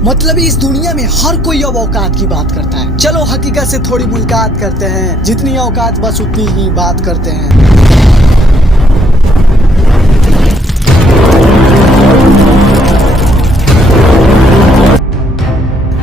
मतलब इस दुनिया में हर कोई अब औकात की बात करता है। चलो हकीकत से थोड़ी मुलाकात करते हैं, जितनी औकात बस उतनी ही बात करते हैं।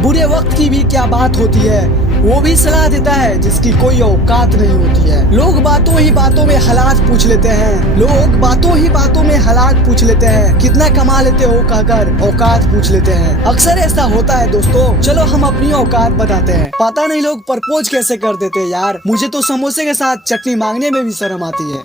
बुरे वक्त की भी क्या बात होती है, वो भी सलाह देता है जिसकी कोई औकात नहीं होती है। लोग बातों ही बातों में हालात पूछ लेते हैं, लोग बातों ही बातों में हालात पूछ लेते हैं, कितना कमा लेते हो कहकर औकात पूछ लेते हैं। अक्सर ऐसा होता है दोस्तों। चलो हम अपनी औकात बताते हैं। पता नहीं लोग प्रपोज कैसे कर देते हैं यार, मुझे तो समोसे के साथ चटनी मांगने में भी शर्म आती है।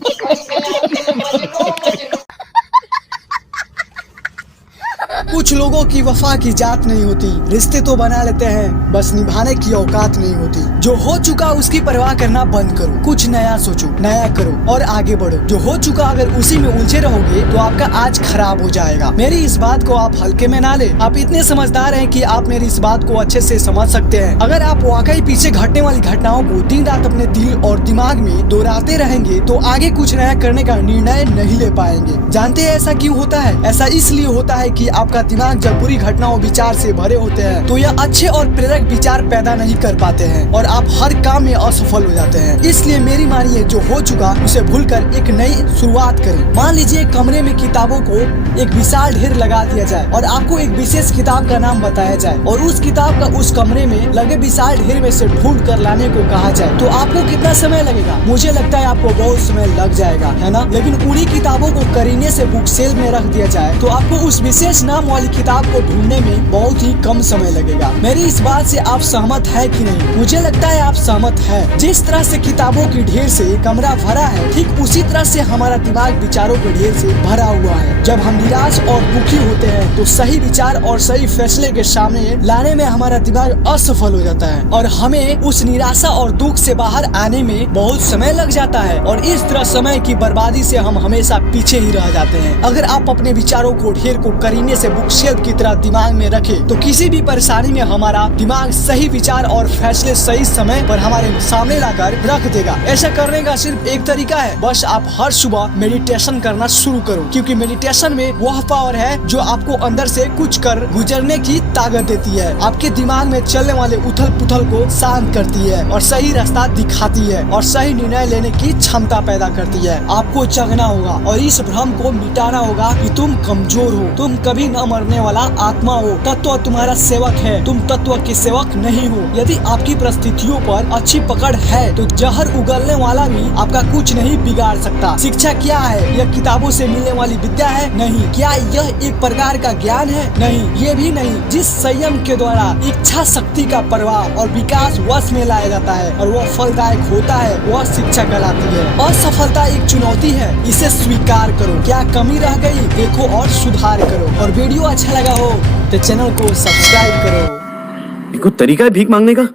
कुछ लोगों की वफा की जात नहीं होती, रिश्ते तो बना लेते हैं, बस निभाने की औकात नहीं होती। जो हो चुका उसकी परवाह करना बंद करो, कुछ नया सोचो, नया करो और आगे बढ़ो। जो हो चुका अगर उसी में उलझे रहोगे तो आपका आज खराब हो जाएगा। मेरी इस बात को आप हल्के में ना ले। आप इतने समझदार हैं कि आप मेरी इस बात को अच्छे से समझ सकते हैं। अगर आप वाकई पीछे घटने वाली घटनाओं को दिन रात अपने दिल और दिमाग में दोहराते रहेंगे तो आगे कुछ नया करने का निर्णय नहीं ले पाएंगे। जानते हैं ऐसा क्यों होता है? ऐसा इसलिए होता है कि आपका दिमाग जब बुरी घटनाओं विचार से भरे होते हैं तो यह अच्छे और प्रेरक विचार पैदा नहीं कर पाते हैं और आप हर काम में असफल हो जाते हैं। इसलिए मेरी मानिए, जो हो चुका उसे भूलकर एक नई शुरुआत करें। मान लीजिए कमरे में किताबों को एक विशाल ढेर लगा दिया जाए और आपको एक विशेष किताब का नाम बताया जाए और उस किताब का उस कमरे में लगे विशाल ढेर में से ढूंढ कर लाने को कहा जाए तो आपको कितना समय लगेगा? मुझे लगता है आपको बहुत समय लग जाएगा, है ना? लेकिन उन्हीं किताबों को करीने से बुक सेल में रख दिया जाए तो आपको उस विशेष नाम वाली किताब को ढूंढने में बहुत ही कम समय लगेगा। मेरी इस बात से आप सहमत है कि नहीं? मुझे लगता है आप सहमत है। जिस तरह से किताबों की ढेर से कमरा भरा है, ठीक उसी तरह से हमारा दिमाग विचारों के ढेर से भरा हुआ है। जब हम निराश और दुखी होते हैं तो सही विचार और सही फैसले के सामने लाने में हमारा दिमाग असफल हो जाता है और हमें उस निराशा और दुख से बाहर आने में बहुत समय लग जाता है और इस तरह समय की बर्बादी से हम हमेशा पीछे ही रह जाते हैं। अगर आप अपने विचारों को ढेर को करीने से बुक शेल्फ की तरह दिमाग में रखे तो किसी भी परेशानी में हमारा दिमाग सही विचार और फैसले सही समय पर हमारे सामने लाकर रख देगा। ऐसा करने का सिर्फ एक तरीका है, बस आप हर सुबह मेडिटेशन करना शुरू करो, क्योंकि मेडिटेशन में वह पावर है जो आपको अंदर से कुछ कर गुजरने की ताकत देती है। आपके दिमाग में चलने वाले उथल पुथल को शांत करती है और सही रास्ता दिखाती है और सही निर्णय लेने की क्षमता पैदा करती है। आपको जगना होगा और इस भ्रम को मिटाना होगा कि तुम कमजोर हो, तुम कभी न मरने वाला आत्मा हो। तत्व तुम्हारा सेवक है, तुम तत्व के सेवक नहीं हो। यदि आपकी परिस्थितियों पर अच्छी पकड़ है तो जहर उगलने वाला भी आपका कुछ नहीं बिगाड़ सकता। शिक्षा क्या है? यह किताबों से मिलने वाली विद्या है? नहीं। क्या यह एक प्रकार का ज्ञान है? नहीं, ये भी नहीं। जिस संयम के द्वारा इच्छा शक्ति का प्रवाह और विकास वश में लाया जाता है और वह फलदायक होता है, वह शिक्षा कहलाती है। असफलता एक चुनौती है, इसे स्वीकार करो। क्या कमी रह गई देखो और सुधार करो। और वीडियो अच्छा लगा हो तो चैनल को सब्सक्राइब करो। कोई तरीका है भीख मांगने का?